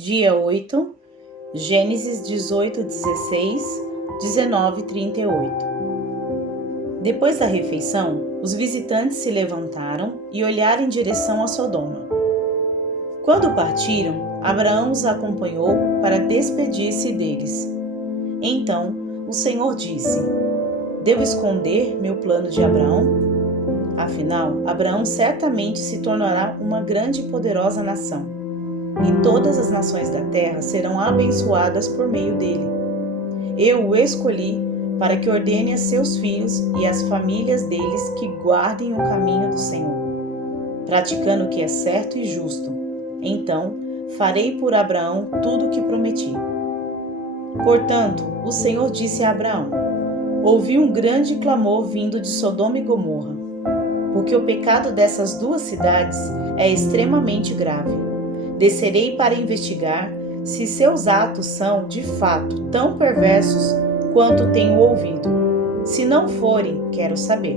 Dia 8, Gênesis 18, 16, 19 e 38. Depois da refeição, os visitantes se levantaram e olharam em direção a Sodoma. Quando partiram, Abraão os acompanhou para despedir-se deles. Então, o Senhor disse: Devo esconder meu plano de Abraão? Afinal, Abraão certamente se tornará uma grande e poderosa nação, e todas as nações da terra serão abençoadas por meio dele. Eu o escolhi para que ordene a seus filhos e às famílias deles que guardem o caminho do Senhor, praticando o que é certo e justo. Então, farei por Abraão tudo o que prometi. Portanto, o Senhor disse a Abraão: Ouvi um grande clamor vindo de Sodoma e Gomorra, porque o pecado dessas duas cidades é extremamente grave. Descerei para investigar se seus atos são, de fato, tão perversos quanto tenho ouvido. Se não forem, quero saber.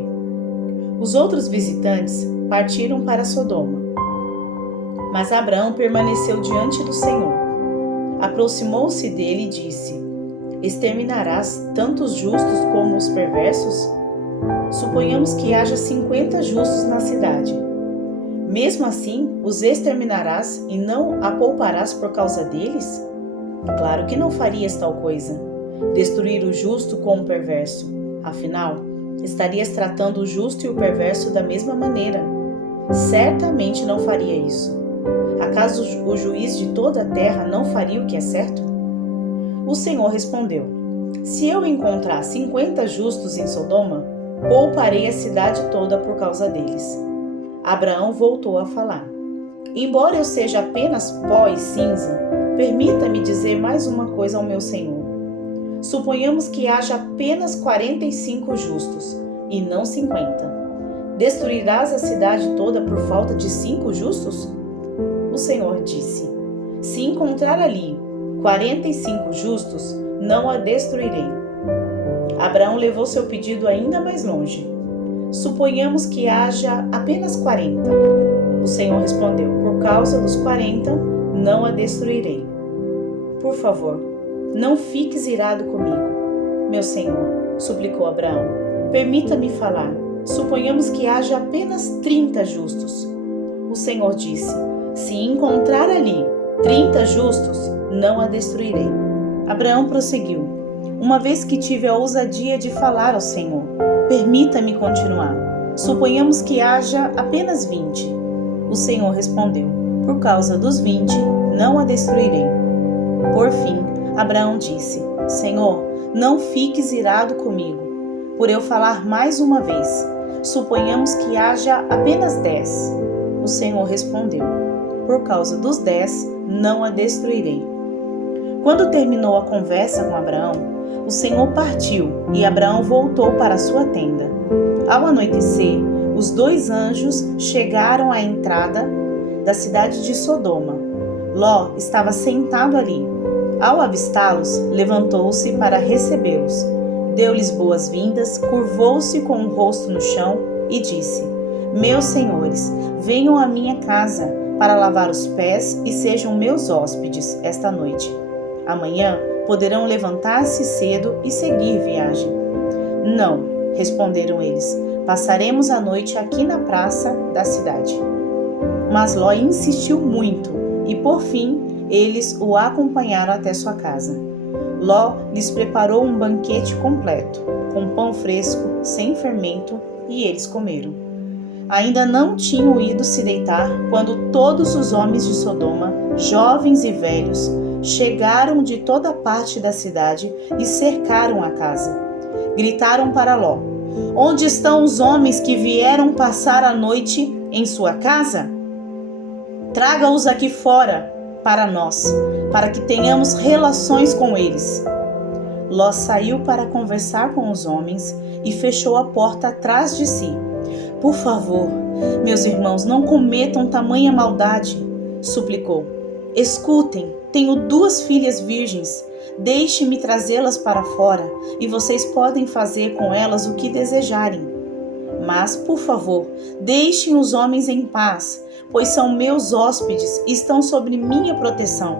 Os outros visitantes partiram para Sodoma, mas Abraão permaneceu diante do Senhor. Aproximou-se dele e disse: Exterminarás tanto os justos como os perversos? Suponhamos que haja 50 justos na cidade. Mesmo assim, os exterminarás e não a pouparás por causa deles? Claro que não farias tal coisa, destruir o justo com o perverso. Afinal, estarias tratando o justo e o perverso da mesma maneira. Certamente não faria isso. Acaso o juiz de toda a terra não faria o que é certo? O Senhor respondeu: Se eu encontrar 50 justos em Sodoma, pouparei a cidade toda por causa deles. Abraão voltou a falar: Embora eu seja apenas pó e cinza, permita-me dizer mais uma coisa ao meu Senhor. Suponhamos que haja apenas 45 justos, e não 50. Destruirás a cidade toda por falta de 5 justos? O Senhor disse: Se encontrar ali 45 justos, não a destruirei. Abraão levou seu pedido ainda mais longe. Suponhamos que haja apenas 40. O Senhor respondeu: Por causa dos 40, não a destruirei. Por favor, não fiques irado comigo, meu Senhor, suplicou Abraão. Permita-me falar. Suponhamos que haja apenas 30 justos. O Senhor disse: Se encontrar ali 30 justos, não a destruirei. Abraão prosseguiu: Uma vez que tive a ousadia de falar ao Senhor, permita-me continuar. Suponhamos que haja apenas 20. O Senhor respondeu: Por causa dos 20, não a destruirei. Por fim, Abraão disse: Senhor, não fiques irado comigo, por eu falar mais uma vez. Suponhamos que haja apenas 10. O Senhor respondeu: Por causa dos 10, não a destruirei. Quando terminou a conversa com Abraão, o Senhor partiu e Abraão voltou para sua tenda. Ao anoitecer, os 2 anjos chegaram à entrada da cidade de Sodoma. Ló estava sentado ali. Ao avistá-los, levantou-se para recebê-los. Deu-lhes boas-vindas, curvou-se com o rosto no chão e disse: Meus senhores, venham à minha casa para lavar os pés e sejam meus hóspedes esta noite. Amanhã poderão levantar-se cedo e seguir viagem. Não, responderam eles, passaremos a noite aqui na praça da cidade. Mas Ló insistiu muito e, por fim, eles o acompanharam até sua casa. Ló lhes preparou um banquete completo, com pão fresco, sem fermento, e eles comeram. Ainda não tinham ido se deitar quando todos os homens de Sodoma, jovens e velhos, chegaram de toda parte da cidade e cercaram a casa. Gritaram para Ló: Onde estão os homens que vieram passar a noite em sua casa? Traga-os aqui fora para nós, para que tenhamos relações com eles. Ló saiu para conversar com os homens e fechou a porta atrás de si. Por favor, meus irmãos, não cometam tamanha maldade, suplicou. Escutem, tenho 2 filhas virgens. Deixe-me trazê-las para fora e vocês podem fazer com elas o que desejarem. Mas, por favor, deixem os homens em paz, pois são meus hóspedes e estão sob minha proteção.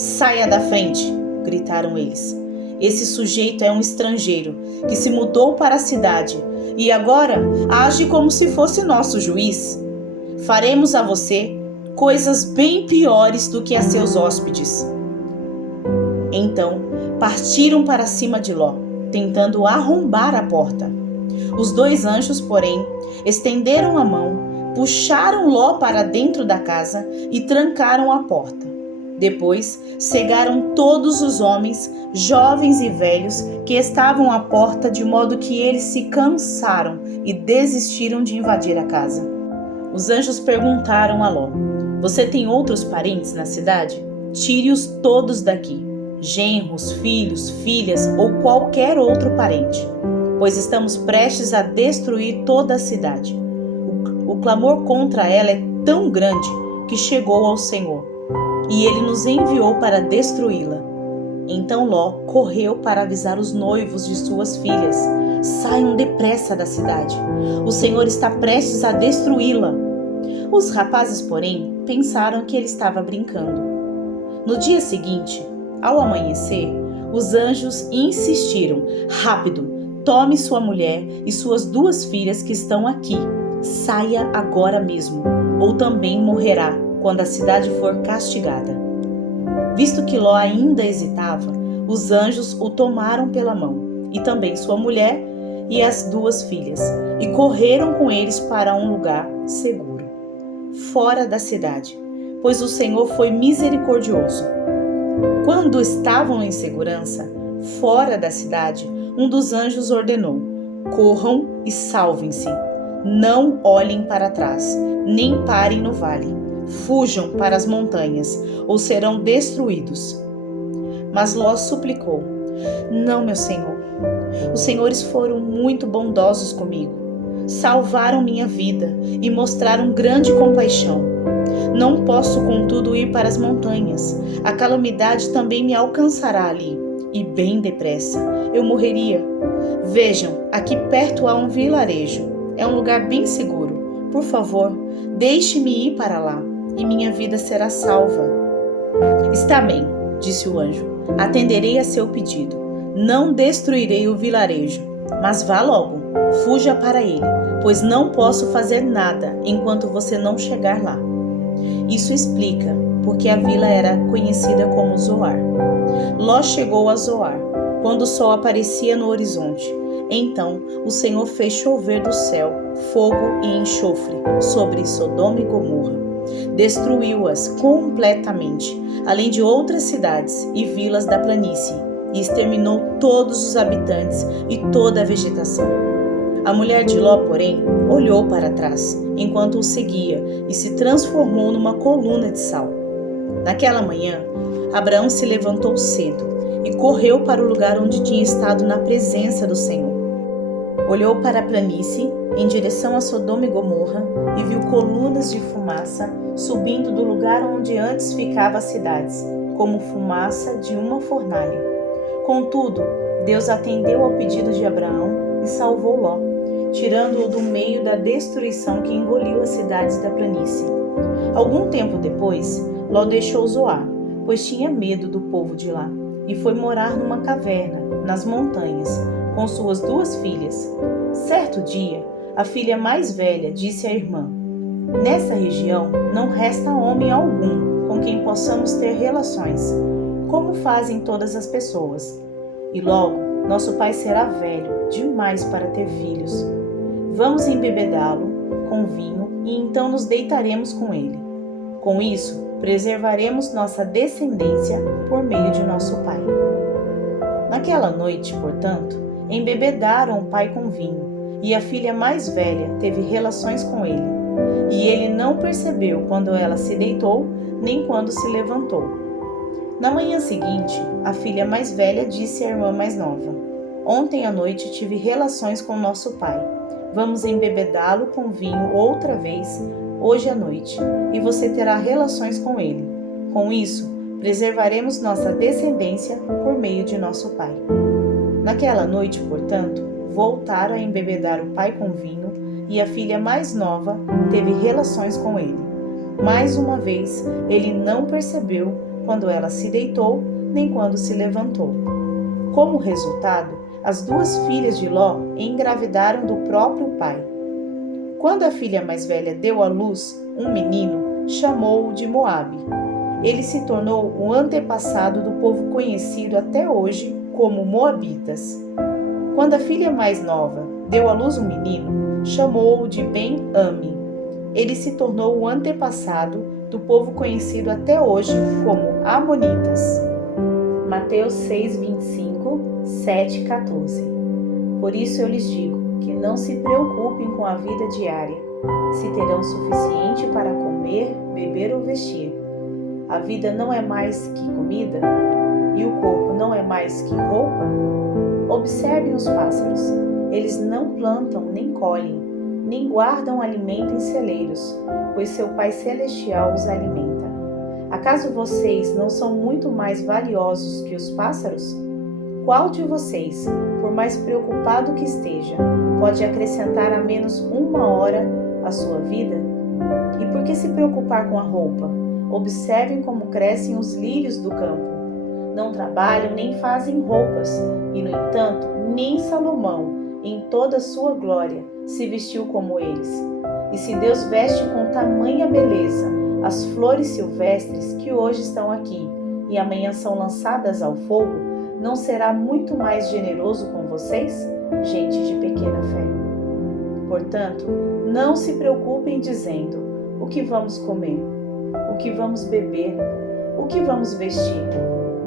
Saia da frente, gritaram eles. Esse sujeito é um estrangeiro que se mudou para a cidade e agora age como se fosse nosso juiz. Faremos a você coisas bem piores do que a seus hóspedes. Então partiram para cima de Ló, tentando arrombar a porta. Os 2 anjos, porém, estenderam a mão, puxaram Ló para dentro da casa e trancaram a porta. Depois, cegaram todos os homens, jovens e velhos, que estavam à porta, de modo que eles se cansaram e desistiram de invadir a casa. Os anjos perguntaram a Ló: Você tem outros parentes na cidade? Tire-os todos daqui, genros, filhos, filhas ou qualquer outro parente, pois estamos prestes a destruir toda a cidade. O clamor contra ela é tão grande que chegou ao Senhor, e ele nos enviou para destruí-la. Então Ló correu para avisar os noivos de suas filhas: Saiam depressa da cidade. O Senhor está prestes a destruí-la. Os rapazes, porém, pensaram que ele estava brincando. No dia seguinte, ao amanhecer, os anjos insistiram: Rápido, tome sua mulher e suas 2 filhas que estão aqui. Saia agora mesmo, ou também morrerá quando a cidade for castigada. Visto que Ló ainda hesitava, os anjos o tomaram pela mão, e também sua mulher e as 2 filhas, e correram com eles para um lugar seguro, fora da cidade, pois o Senhor foi misericordioso. Quando estavam em segurança, fora da cidade, um dos anjos ordenou: Corram e salvem-se. Não olhem para trás, nem parem no vale. Fujam para as montanhas, ou serão destruídos. Mas Ló suplicou: Não, meu senhor. Os senhores foram muito bondosos comigo. Salvaram minha vida e mostraram grande compaixão. Não posso, contudo, ir para as montanhas. A calamidade também me alcançará ali, e bem depressa. Eu morreria. Vejam, aqui perto há um vilarejo. É um lugar bem seguro. Por favor, deixe-me ir para lá, e minha vida será salva. Está bem, disse o anjo. Atenderei a seu pedido. Não destruirei o vilarejo, mas vá logo. Fuja para ele, pois não posso fazer nada enquanto você não chegar lá. Isso explica porque a vila era conhecida como Zoar. Ló chegou a Zoar quando o sol aparecia no horizonte. Então o Senhor fez chover do céu fogo e enxofre sobre Sodoma e Gomorra. Destruiu-as completamente, além de outras cidades e vilas da planície, e exterminou todos os habitantes e toda a vegetação. A mulher de Ló, porém, olhou para trás, enquanto o seguia, e se transformou numa coluna de sal. Naquela manhã, Abraão se levantou cedo e correu para o lugar onde tinha estado na presença do Senhor. Olhou para a planície, em direção a Sodoma e Gomorra, e viu colunas de fumaça subindo do lugar onde antes ficava as cidades, como fumaça de uma fornalha. Contudo, Deus atendeu ao pedido de Abraão e salvou Ló, tirando-o do meio da destruição que engoliu as cidades da planície. Algum tempo depois, Ló deixou Zoar, pois tinha medo do povo de lá, e foi morar numa caverna, nas montanhas, com suas 2 filhas. Certo dia, a filha mais velha disse à irmã: Nessa região não resta homem algum com quem possamos ter relações, como fazem todas as pessoas. E logo, nosso pai será velho demais para ter filhos. Vamos embebedá-lo com vinho e então nos deitaremos com ele. Com isso, preservaremos nossa descendência por meio de nosso pai. Naquela noite, portanto, embebedaram o pai com vinho, e a filha mais velha teve relações com ele. E ele não percebeu quando ela se deitou, nem quando se levantou. Na manhã seguinte, a filha mais velha disse à irmã mais nova: Ontem à noite tive relações com nosso pai. Vamos embebedá-lo com vinho outra vez, hoje à noite, e você terá relações com ele. Com isso, preservaremos nossa descendência por meio de nosso pai. Naquela noite, portanto, voltaram a embebedar o pai com vinho, e a filha mais nova teve relações com ele. Mais uma vez, ele não percebeu quando ela se deitou, nem quando se levantou. Como resultado, as duas filhas de Ló engravidaram do próprio pai. Quando a filha mais velha deu à luz um menino, chamou-o de Moabe. Ele se tornou o antepassado do povo conhecido até hoje como Moabitas. Quando a filha mais nova deu à luz um menino, chamou-o de Ben-Ami. Ele se tornou o antepassado do povo conhecido até hoje como Amonitas. Mateus 6, 25, 7, 14. Por isso eu lhes digo que não se preocupem com a vida diária, se terão o suficiente para comer, beber ou vestir. A vida não é mais que comida? E o corpo não é mais que roupa? Observem os pássaros. Eles não plantam nem colhem, nem guardam alimento em celeiros, pois seu Pai Celestial os alimenta. Acaso vocês não são muito mais valiosos que os pássaros? Qual de vocês, por mais preocupado que esteja, pode acrescentar a menos 1 hora à sua vida? E por que se preocupar com a roupa? Observem como crescem os lírios do campo. Não trabalham nem fazem roupas, e no entanto, nem Salomão, em toda a sua glória, se vestiu como eles. E se Deus veste com tamanha beleza as flores silvestres que hoje estão aqui e amanhã são lançadas ao fogo, não será muito mais generoso com vocês, gente de pequena fé? Portanto, não se preocupem dizendo: o que vamos comer? O que vamos beber? O que vamos vestir?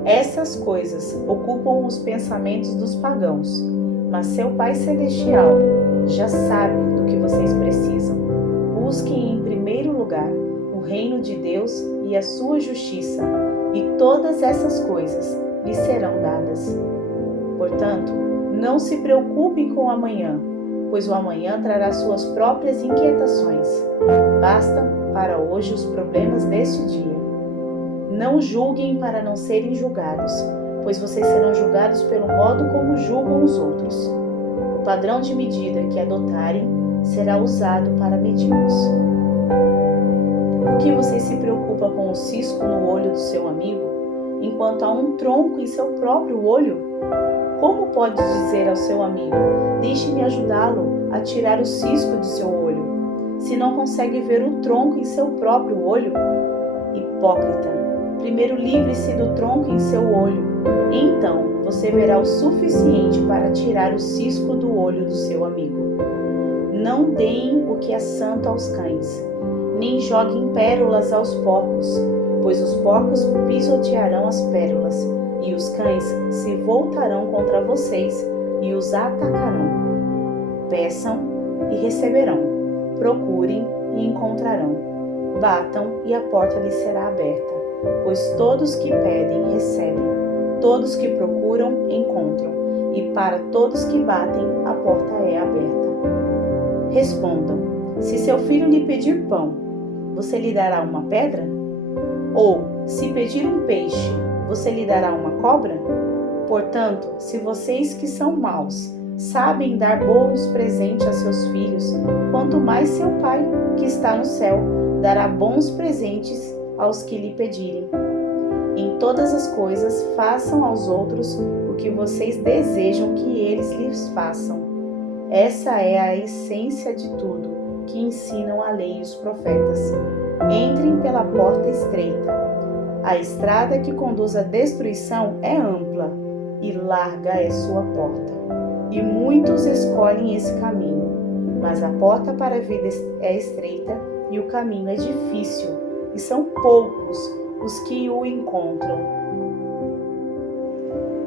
Essas coisas ocupam os pensamentos dos pagãos, mas seu Pai Celestial já sabe do que vocês precisam. Busquem em primeiro lugar o reino de Deus e a sua justiça, e todas essas coisas lhes serão dadas. Portanto, não se preocupem com o amanhã, pois o amanhã trará suas próprias inquietações. Bastam para hoje os problemas deste dia. Não julguem para não serem julgados, pois vocês serão julgados pelo modo como julgam os outros. O padrão de medida que adotarem será usado para medi-los. Por que você se preocupa com o cisco no olho do seu amigo, enquanto há um tronco em seu próprio olho? Como pode dizer ao seu amigo: deixe-me ajudá-lo a tirar o cisco de seu olho, se não consegue ver o tronco em seu próprio olho? Hipócrita! Primeiro livre-se do tronco em seu olho, então você verá o suficiente para tirar o cisco do olho do seu amigo. Não deem o que é santo aos cães, nem joguem pérolas aos porcos, pois os porcos pisotearão as pérolas, e os cães se voltarão contra vocês e os atacarão. Peçam e receberão, procurem e encontrarão, batam e a porta lhes será aberta. Pois todos que pedem, recebem, todos que procuram, encontram, e para todos que batem, a porta é aberta. Respondam: se seu filho lhe pedir pão, você lhe dará uma pedra? Ou, se pedir um peixe, você lhe dará uma cobra? Portanto, se vocês que são maus sabem dar bons presentes a seus filhos, quanto mais seu Pai, que está no céu, dará bons presentes aos que lhe pedirem. Em todas as coisas, façam aos outros o que vocês desejam que eles lhes façam. Essa é a essência de tudo que ensinam a lei e os profetas. Entrem pela porta estreita. A estrada que conduz à destruição é ampla, e larga é sua porta. E muitos escolhem esse caminho, mas a porta para a vida é estreita e o caminho é difícil, e são poucos os que o encontram.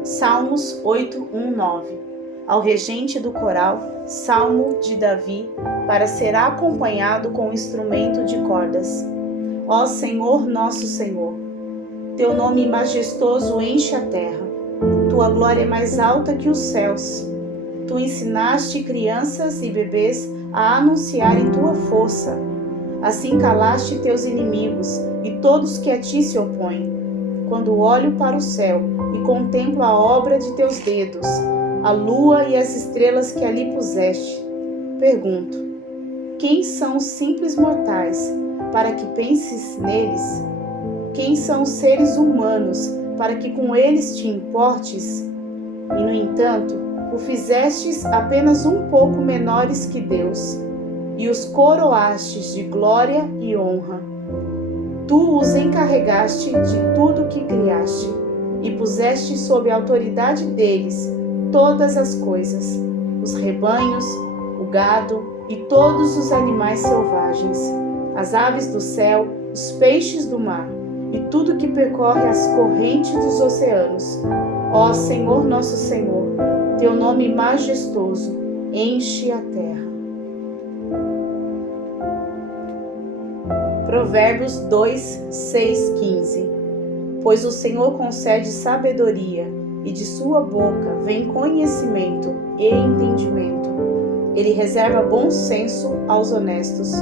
Salmos 8, 1, 9. Ao regente do coral, Salmo de Davi, para ser acompanhado com instrumento de cordas. Ó Senhor, nosso Senhor, teu nome majestoso enche a terra. Tua glória é mais alta que os céus. Tu ensinaste crianças e bebês a anunciarem tua força. Assim calaste teus inimigos e todos que a ti se opõem. Quando olho para o céu e contemplo a obra de teus dedos, a lua e as estrelas que ali puseste, pergunto: quem são os simples mortais para que penses neles? quem são os seres humanos, para que com eles te importes? E, no entanto, o fizestes apenas um pouco menores que Deus, e os coroastes de glória e honra. Tu os encarregaste de tudo que criaste, e puseste sob a autoridade deles todas as coisas, os rebanhos, o gado e todos os animais selvagens, as aves do céu, os peixes do mar, e tudo que percorre as correntes dos oceanos. Ó Senhor nosso Senhor, teu nome majestoso enche a terra. Provérbios 2, 6, 15. Pois o Senhor concede sabedoria, e de sua boca vem conhecimento e entendimento. Ele reserva bom senso aos honestos,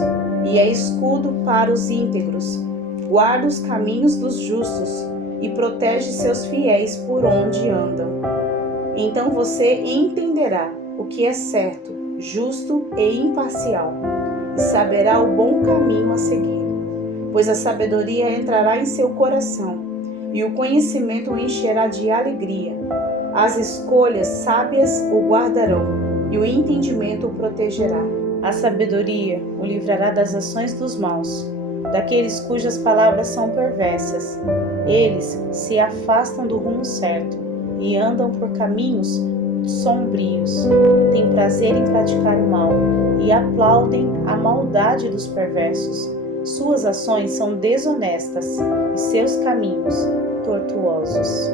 e é escudo para os íntegros. Guarda os caminhos dos justos, e protege seus fiéis por onde andam. Então você entenderá o que é certo, justo e imparcial, e saberá o bom caminho a seguir. Pois a sabedoria entrará em seu coração, e o conhecimento o encherá de alegria. As escolhas sábias o guardarão, e o entendimento o protegerá. A sabedoria o livrará das ações dos maus, daqueles cujas palavras são perversas. Eles se afastam do rumo certo e andam por caminhos sombrios. Têm prazer em praticar o mal e aplaudem a maldade dos perversos. Suas ações são desonestas e seus caminhos tortuosos.